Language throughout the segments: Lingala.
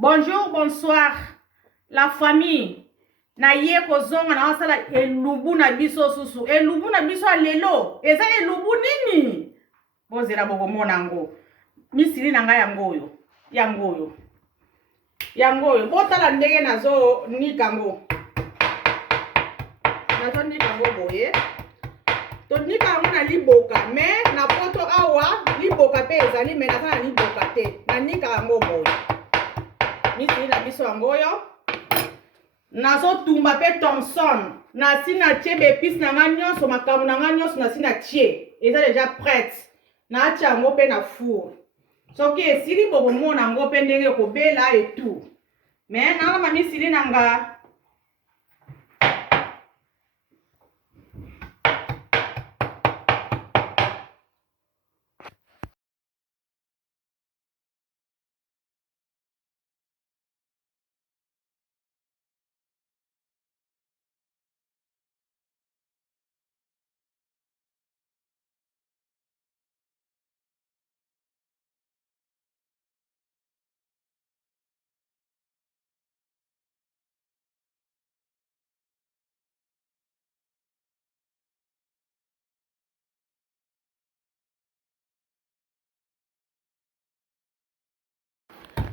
Bonjour, bonsoir, la famille. Na ye kozonga na wasala elubu na biso susu. Elubu na biso lelo. Eza elubu nini? Bozela bokomona ngo. Misili na nga yangoyo. Yangoyo. Botala ndenge nazo nikango. Nazo nikango boye. To nikango na liboka. Me na poto awa liboka pe ezali me na liboka te. Na nikango boye. Misili na biso yangoyo. Nazo tumba pe Thompson. Na sina tie bepis na nga nyonso makamu na nga nyonso na sina tie. Eza déjà prête. Na atia yango pe na four. Soki esili bokomona yango pe ndenge kobela et tout. Mais na ma misili na nga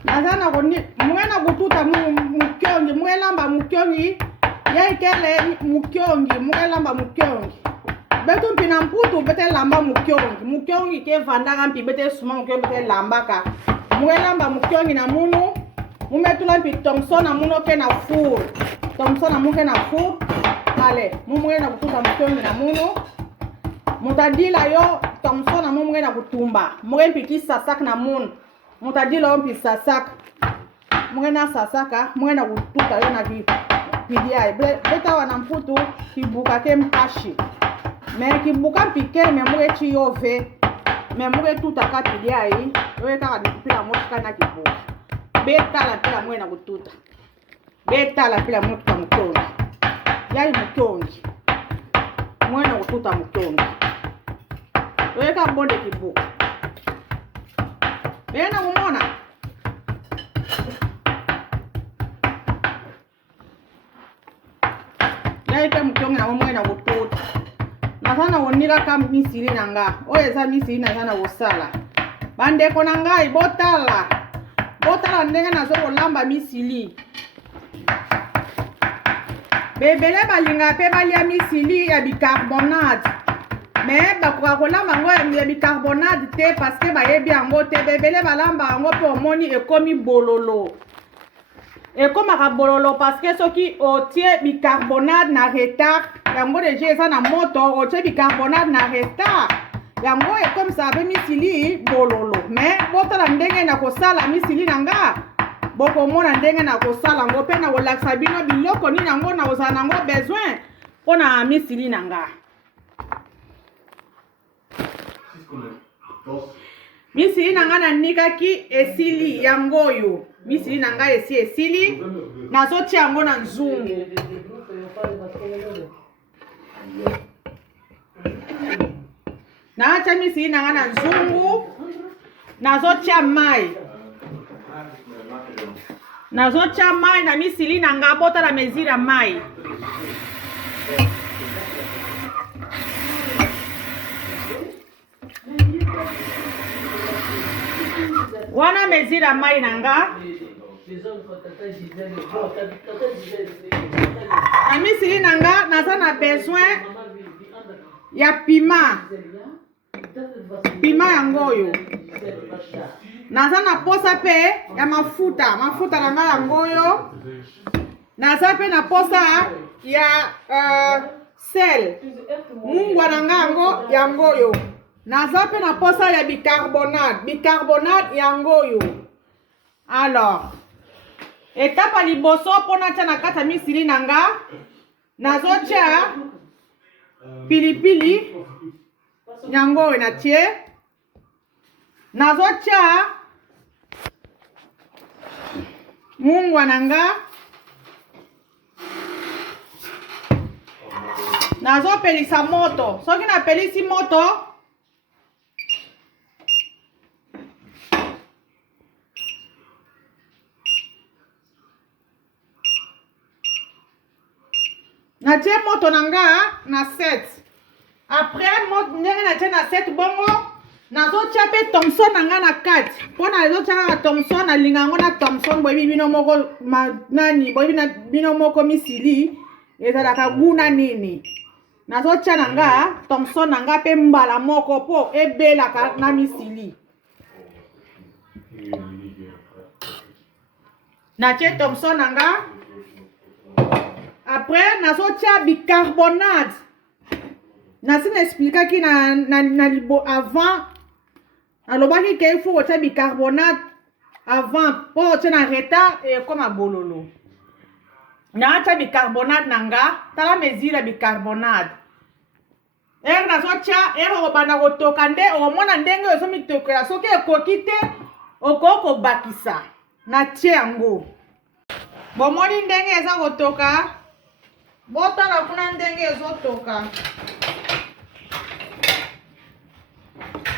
nazana koni mwana kututa mukiongi mwelamba mukiongi yaikele mukiongi mwelamba mukiongi betu mpina mputu bete lamba mukiongi ke vandanga mpi bete suma mukiongi bete lambaka mwelamba mukiongi na munu mumetula mpi Thompson na muno ke na four Thompson na muke na four ale mumwena kututa mukiongi na munu mutadila yo Thompson na mumwena kutumba mwe mpi sasak na munu mutadila ompi sasak mwena sasaka mwena kututa yo na kidia beta wana mputu kibuka ke mpashi me kibuka mpike me mwe chiyove me mwe tuta ka kidia yi yo kaka nikupila motika na kibuka beta la pila mwena kututa beta la pila motika mutongi yai mutongi mwena kututa mutongi yo kaka bonde kibuka bena umona yaike mutongi na mwena kututa nasana wonira ka misili nanga oyo eza misili nazana wosala bandeko na ngai botala ndenge nazo kolamba misili bebele balinga pe balia misili ya bicarbonate mais bakoka kolamba ngo ya bicarbonate te parce que bayebi yango te bebele balamba yango pe omoni ekomi bololo ekomaka bololo parce que soki otie bicarbonate na retard yango deja eza na moto otie bicarbonate na retard yango ekomisa pe misili bololo mais botala ndenge na kosala misili na nga bokomona ndenge na kosala yango pe na kolakisa bino biloko nini yango na kozala nango besoin mpona misili na nga misili na nga na nikaki esili yangoyo misili na nga esili nazotia yango na nzungu naatia misili na nga na nzungu nazotia mai na misili na nga botala mezira mai wana mezira mai na nga na misili na nga naza na besoin ya pima yangoyo naza na posa pe ya mafuta na nga yangoyo naza pe na posa ya sel mungwa na nga yangoyo naza pe na posa ya bicarbonate yangoyo alors etapa liboso mpona tia na kati ya misili na nga nazotia pilipili yangoyo natie nazotia mungwa na nga nazopelisa moto soki napelisi moto na tie moto nanga na 7 après moto ndenge na tie na 7 bongo nazotia pe Thomson nanga na 4 mpona ezotia kaka Thomson nalinga yango na Thomson boyebi bino moko nani boyebi bino moko misili ezalaka guna nini nazotia nanga Thomson nanga pe mbala moko po ebelaka na misili natie Thomson nanga après nazotia bicarbonate nasi naexplikaki na libo avant alobaki ke il faut otia bicarbonate avant po otia na retard ekoma bololo naatia bicarbonate nanga tala mesure ya bicarbonate nazotia okobanda kotoka nde okomona ndenge ozomitokela soki ekoki te okoki kobakisa natie yango bomoni ndenge eza kotoka botala kuna ndenge ezotoka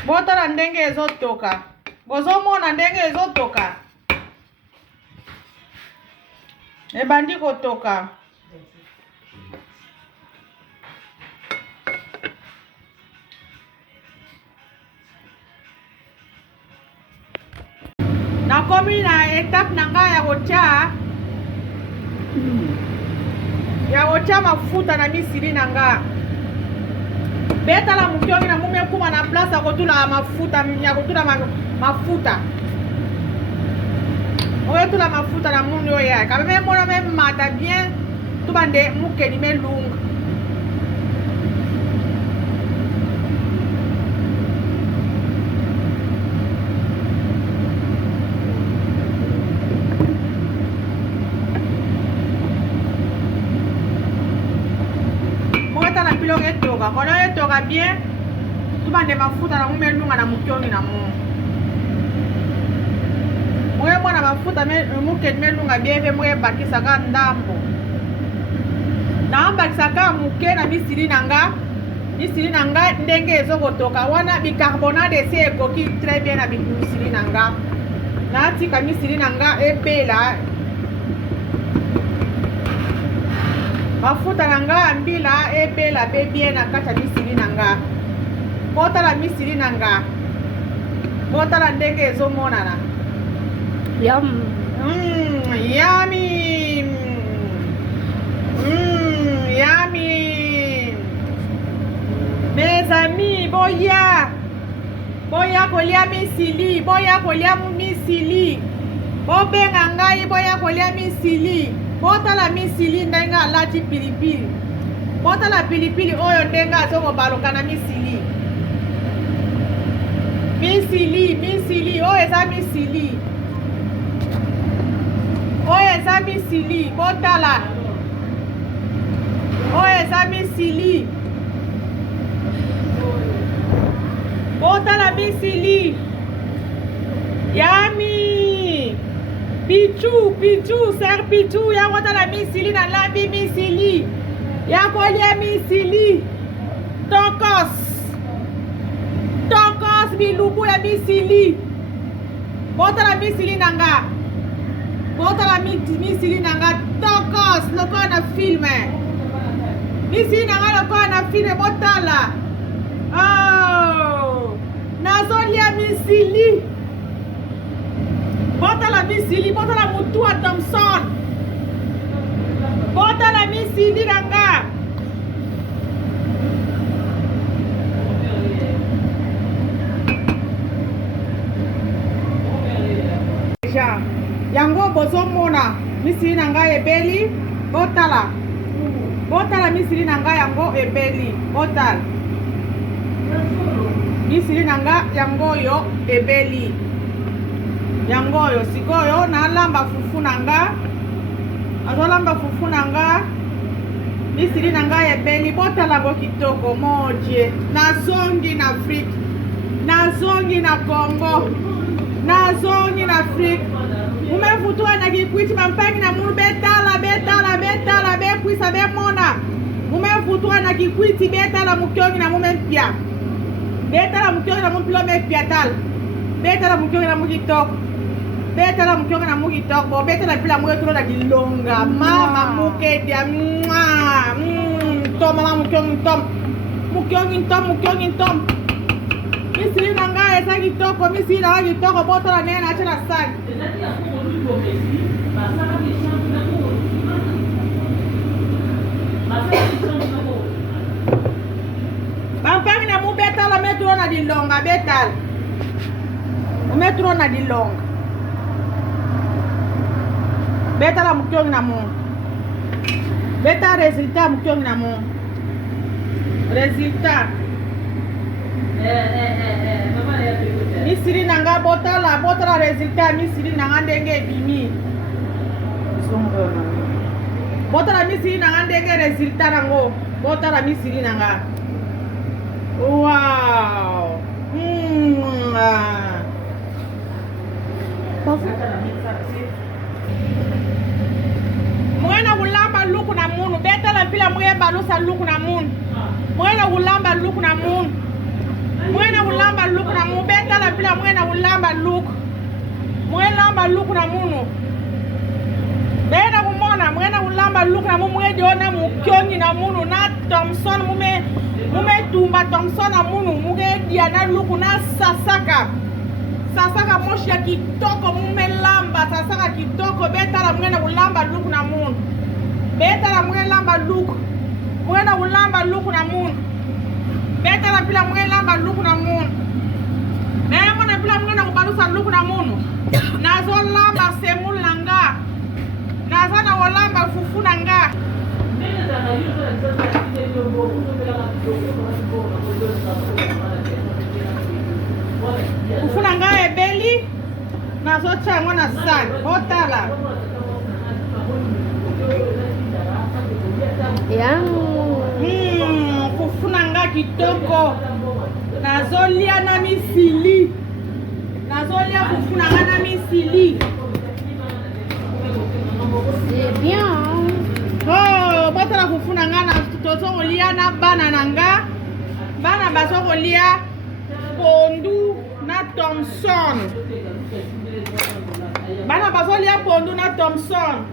botala ndenge ezotoka bozomona ndenge ezotoka ebandi kotoka nakomi na etape nanga ya kotia mafuta na misili nanga betala mukiongi na mume kuma na place ya kotula mafuta ya kotula mafuta oyo tula mafuta na mundu oyo kameme mona me mata bien tubande mukeni melunga kono etoka bien tubande mafuta na mume lunga na mukiongi na mu mwe mwana mafuta muke melunga bien ve mwe bakisaka ndambo na bakisaka muke na misili nanga ndenge ezokotoka wana bicarbonate se ekoki très bien na misili nanga na tika misili nanga ebela mafuta nanga mbila ebela pe bien na kata misili nanga botala misili nanga botala ndenge ezomonana Yum. Yummy. Yummy. Mes amis, boya kolia misili, boya kolia misili. Bobenga ngai boya kolia misili. Botala misili ndenga alati pilipili. Botala pilipili oyo ndenga azoko baloka na misili. Misili, oyo eza misili. Oyo eza misili, botala. Oyo eza misili. Botala misili. Yami. Pichu, ser pichu. Ya botala misili na lambi misili. Ya kolia misili. Tokos bilubu ya misili. Botala misili nanga. Botala misili nanga tokos lokola na filme. Misili nanga lokola na filme botala. Oh, nazolia misili. Botala misili, botala mutu a Thomson. Botala misili nanga. Yango bozomona misili nanga ebeli botala misili nanga yango ebeli botala misili nanga yango yo ebeli yango yo sikoyo nalamba fufu nanga azolamba fufu nanga misili nanga ebeli botala ngo kitoko modie nazongi na Afrique nazongi na Congo nazongi na Afrique umevutua na kikwiti mampangi na munu betala bekwisa bemona umevutua na kikwiti betala mukiongi na mume mpia betala mukiongi na mumpilo mepia tala betala mukiongi na mukitoko beta la mukiongi na muki toko beta la pila muke tro na dilonga mama muke dia tom mama mukiongi tom misili nanga esa kitoko misili nanga kitoko bota la nena acha na saki Bampangi na mu beta la metro na dilonga beta metro na dilonga beta la mukiongi na mu beta resultat mukiongi na mu resultat misiri nanga botala resultat misiri nanga ndenge bimi botala misiri nanga ndenge resultat nango botala misiri nanga wow Mwena ulamba luku na munu beta la pila mwe balusa luku na munu mwena ulamba luku na munu mwena ulamba luku na munu beta la pila mwena ulamba luku na munu beta kumona mwena ulamba luku na munu mwe diona mukiongi na munu na Thompson mume tumba Thompson na munu muge diana luku na sasaka moshi ya kitoko mume lamba sasaka kitoko beta la mwena ulamba luku na munu beta la mwena lamba luku mwena ulamba luku na munu beta la pila mwena lamba luku na munu memo na pila mwena kubalusa luku na munu nazo lamba semul nanga nazo na walamba fufu nanga fufu nanga ebeli nazo chango na sani botala fufu nanga kitoko nazolia na misili nazolia fufu nanga na misili C'est bien. Oh, botala fufu nanga na tozolia na bana nanga bana bazolia pondu na Thompson bana bazolia pondu na Thompson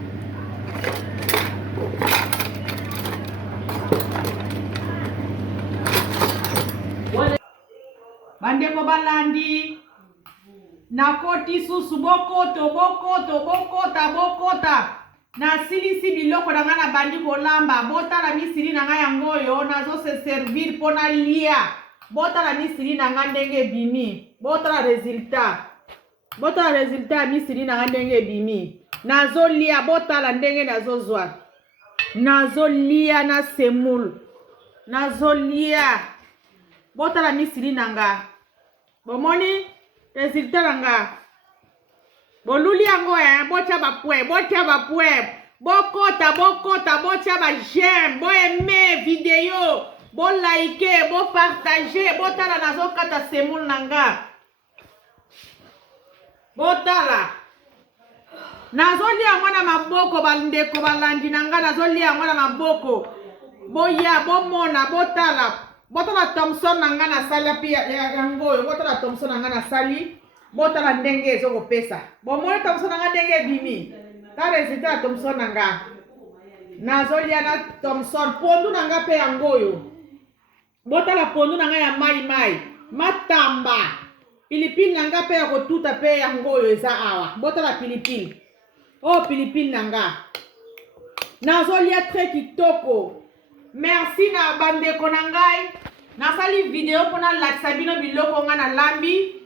bandeko balandi nakoti susu bokota na silisi biloko na nga na bandi kolamba botala misili na nga yango oyo nazo se servir pona lia botala misili na nga ndenge bimi botala resultat misili na nga ndenge bimi nazo lia botala ndenge nazo zwa nazo lia na semul nazo lia botala misili na nga bomoni resultat na nga boluli yango bocha bapwe bokota bocha ba j'aime bo aimer vidéo bo like bo partager botala nazo kata semul nanga botala nazoli yango na maboko bandeko balandi nanga nazoli yango na maboko boya bomona botala Thompson nanga na sala pia yango botala Thompson nanga na sali botala ndenge ezokopesa bomona Thompson nanga ndenge bimi ta resultat Thompson nanga nazolia na Thompson pondu nanga pe yangoyo botala pondu nanga ya mai matamba pilipili nanga pe ya kotuta pe yangoyo eza awa botala pilipili pilipili nanga nazolia très kitoko merci na bandeko na ngai nasali video pona lakisa bino biloko nga na lambi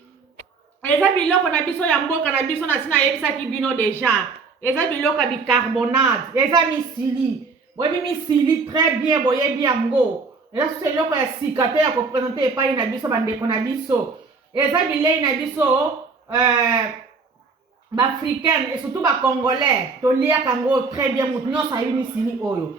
eza biloko na biso ya mboka na biso na sina yebisaki bino deja eza biloko bicarbonate eza misili boyebi misili très bien boyebi yango eza susu eloko ya sika te ya kopresente epai na biso bandeko na biso eza bilei na biso baafricaine et surtout bacongolais toliaka yango très bien mutu nyonso ayebi misili oyo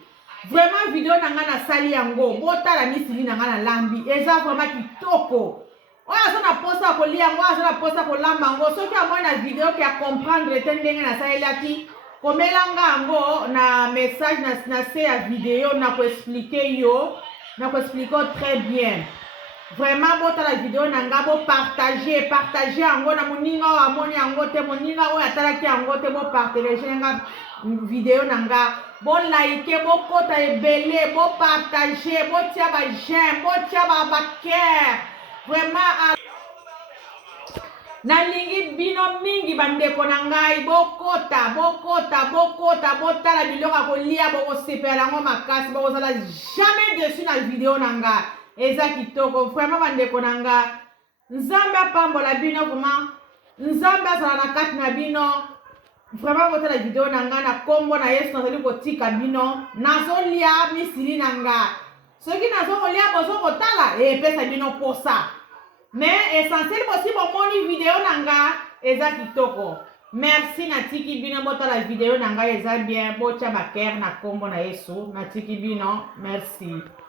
vraiment video na nga nasali yango botala misili na nga na lambi eza vraiment kitoko oyo aza na posa kolia yango aza na posa kolamba yango soki amoi na video ke acomprendre te ndenge nasalelaki komelanga yango na message na se ya video na koexplike yo très bien vraiment botala vidéo nanga bo partager yango na moninga o amoni yango te moninga o atalaki yango te bo partager nga vidéo nanga bo like bo kota ebele bo partager bo tia ba j'aime bo tia ba cœur vraiment nalingi bino mingi bandeko na ngai bokota botala biloko ya kolia bokosepela yango makasi bokozala jamais dessus na video na nga eza kitoko vraiment bandeko na nga nzambe apambola bino vraiment nzambe azala na kati na bino vraiment botala video na nga na kombo na Yesu nazali kotika bino nazolia misili na nga soki nazokolia bozokotala epesa bino posa mais essentiel possible omoni video nanga eza kitoko merci natiki bino botala video nanga eza bien botia ba cœur na kombo na Yesu natiki bino merci